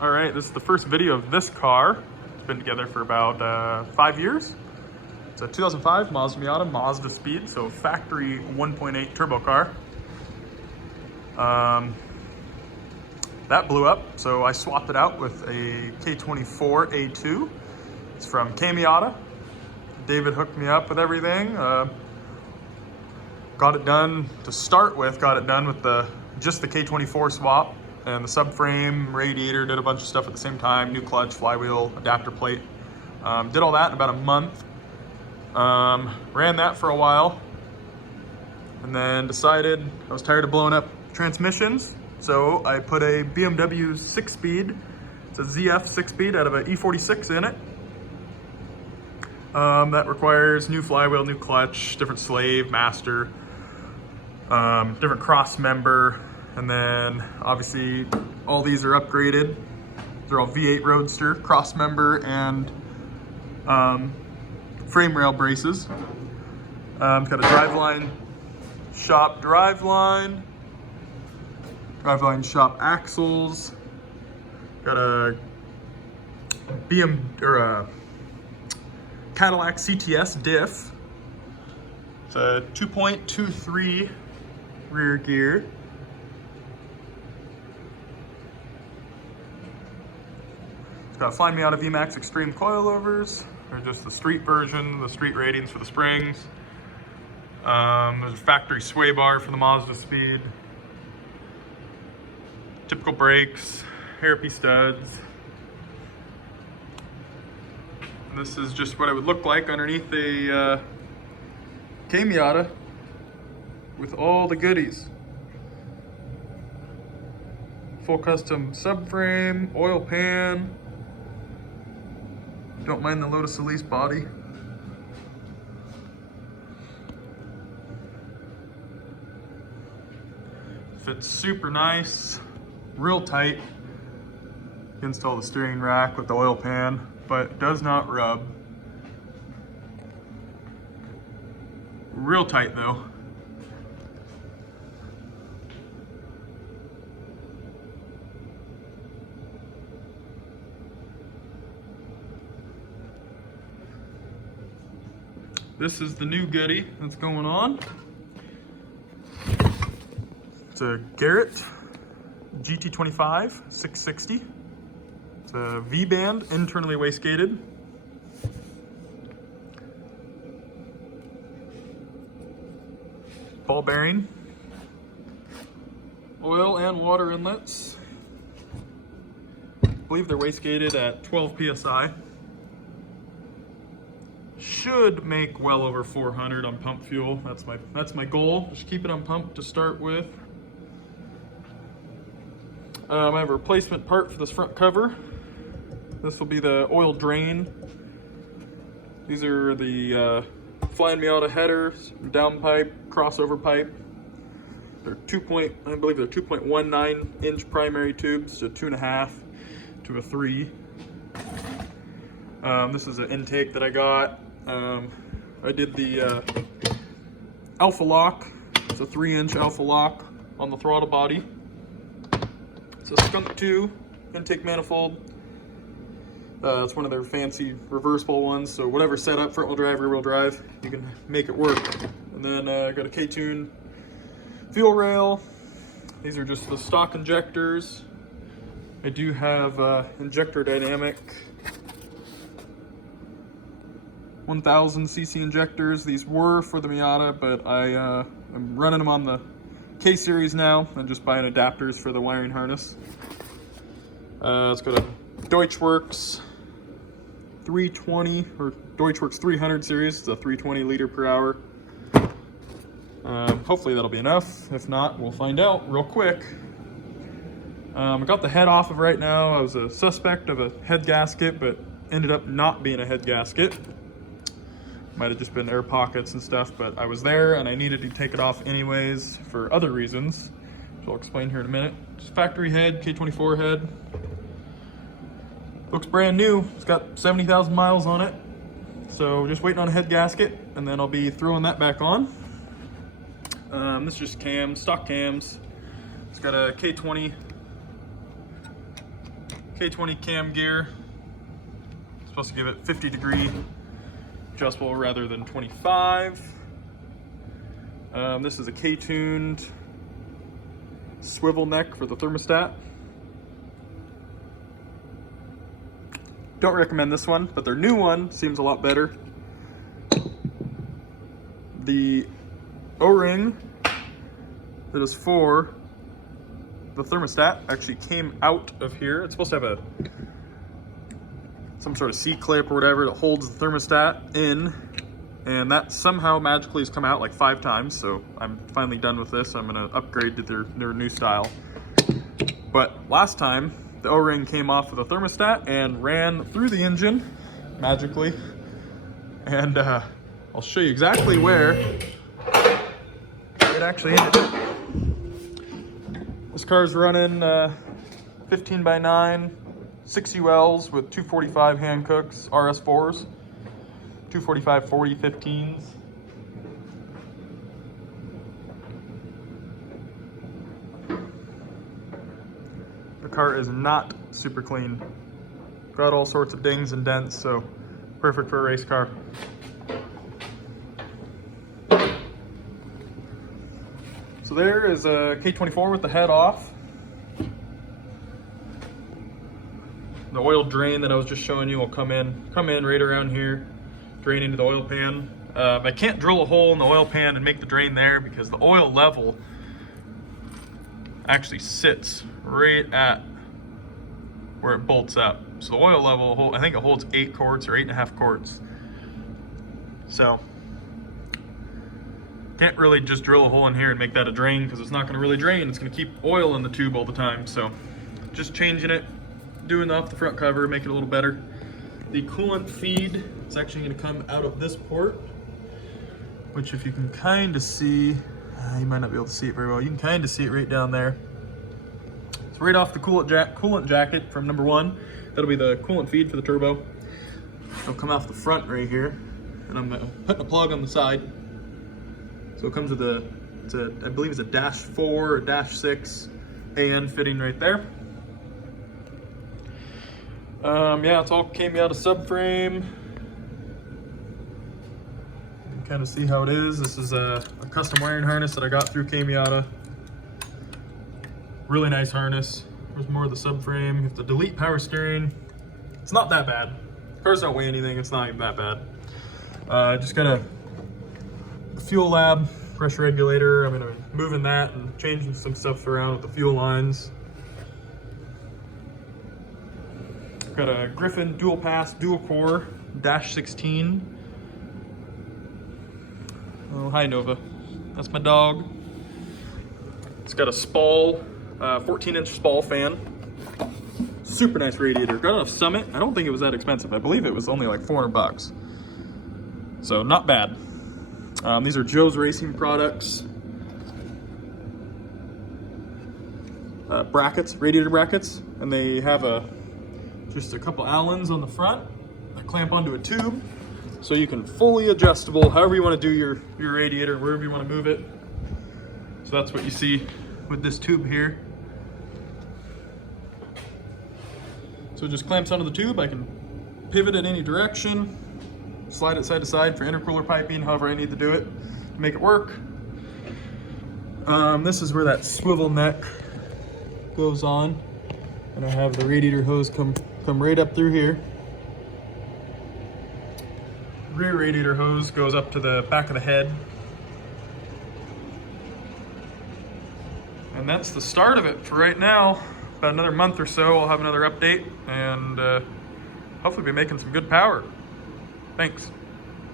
All right, this is the first video of this car. It's been together for about 5 years. It's a 2005 Mazda Miata, mazdaspeed, so factory 1.8 turbo car. That blew up, so I swapped it out with a K24 A2. It's from Kmiata. David hooked me up with everything. Got it done to start with, got it done with just the K24 swap and the subframe, radiator, did a bunch of stuff at the same time, new clutch, flywheel, adapter plate. Did all that in about a month. Ran that for a while and then decided I was tired of blowing up transmissions. So I put a BMW 6-speed, it's a ZF 6-speed out of an E46 in it. That requires new flywheel, new clutch, different slave, master, different cross member, and then obviously all these are upgraded. They're all V8 Roadster, cross member, and frame rail braces. Got a Driveline Shop driveline shop axles. Got a Cadillac CTS diff. It's a 2.23 rear gear. It's got Fly Miata VMAX Extreme coilovers. They're just the street version, the street ratings for the springs. There's a factory sway bar for the mazdaspeed. Typical brakes, hairpin studs. And this is just what it would look like underneath a Kmiata with all the goodies. Full custom subframe, oil pan. Don't mind the Lotus Elise body. Fits super nice, real tight against all the steering rack with the oil pan, but does not rub. Real tight though. This is the new goodie that's going on. It's a Garrett GT25 660. It's a V-band, internally wastegated. Ball bearing. Oil and water inlets. I believe they're wastegated at 12 PSI. Should make well over 400 on pump fuel. That's my goal. Just keep it on pump to start with. I have a replacement part for this front cover. This will be the oil drain. These are the Fly Miata headers, downpipe, crossover pipe. They're I believe they're 2.19 inch primary tubes to 2.5 to a 3. This is an intake that I got. I did the alpha lock. It's a 3-inch alpha lock on the throttle body. It's a Skunk 2 intake manifold. It's one of their fancy reversible ones, so whatever setup, front wheel drive, rear wheel drive, you can make it work. And then I got a K-tune fuel rail. These are just the stock injectors. I do have injector dynamic 1000 cc injectors. These were for the Miata, but I'm running them on the K-series now and just buying adapters for the wiring harness. It's got a Deutschwerks 320 or Deutschwerks 300 series. It's a 320 liter per hour. Hopefully that'll be enough. If not, we'll find out real quick. I got the head off of right now. I was a suspect of a head gasket, but ended up not being a head gasket. Might have just been air pockets and stuff, but I was there and I needed to take it off anyways for other reasons, which I'll explain here in a minute. It's factory head, K24 head. Looks brand new. It's got 70,000 miles on it. So just waiting on a head gasket and then I'll be throwing that back on. This is just cams, stock cams. It's got a K20 K20 cam gear. Supposed to give it 50-degree adjustable rather than 25. This is a K-tuned swivel neck for the thermostat. Don't recommend this one, but their new one seems a lot better. The O-ring that is for the thermostat actually came out of here. It's supposed to have some sort of C-clip or whatever that holds the thermostat in, and that somehow magically has come out like 5 times, so I'm finally done with this. I'm gonna upgrade to their new style. But last time, the O-ring came off of the thermostat and ran through the engine magically. And I'll show you exactly where it actually ended up. This car's running 15x9, 6 ULs with 245 hand cooks, RS4s, 245 40 15s. The car is not super clean. Got all sorts of dings and dents, so perfect for a race car. So there is a K24 with the head off. The oil drain that I was just showing you will come in right around here, drain into the oil pan. I can't drill a hole in the oil pan and make the drain there because the oil level actually sits right at where it bolts up. So the oil level, I think it holds 8 quarts or 8.5 quarts. So can't really just drill a hole in here and make that a drain because it's not going to really drain. It's going to keep oil in the tube all the time. So just changing it, doing off the front cover, make it a little better. The coolant feed is actually going to come out of this port, which if you can kind of see, you might not be able to see it very well. You can kind of see it right down there. It's right off the coolant jacket from number 1. That'll be the coolant feed for the turbo. It'll come off the front right here, and I'm putting a plug on the side. So it comes with I believe it's a -4 or -6 AN fitting right there. Yeah, it's all Kmiata subframe. You can kind of see how it is. This is a custom wiring harness that I got through Kmiata. Really nice harness. There's more of the subframe. You have to delete power steering. It's not that bad. Cars don't weigh anything. It's not even that bad. Just got a fuel lab pressure regulator. I'm gonna be moving that and changing some stuff around with the fuel lines. Got a Griffin dual pass, dual core, -16. Oh, hi Nova. That's my dog. It's got a Spall, 14-inch Spall fan. Super nice radiator. Got it off Summit. I don't think it was that expensive. I believe it was only like 400 bucks. So not bad. These are Joe's Racing products. Brackets, radiator brackets, and they have just a couple Allens on the front that clamp onto a tube, so you can fully adjustable however you want to do your radiator, wherever you want to move it. So that's what you see with this tube here. So it just clamps onto the tube. I can pivot it any direction, slide it side to side for intercooler piping, however I need to do it to make it work. This is where that swivel neck goes on, and I have the radiator hose come right up through here. Rear radiator hose goes up to the back of the head. And that's the start of it for right now. About another month or so, I'll have another update and hopefully be making some good power. Thanks.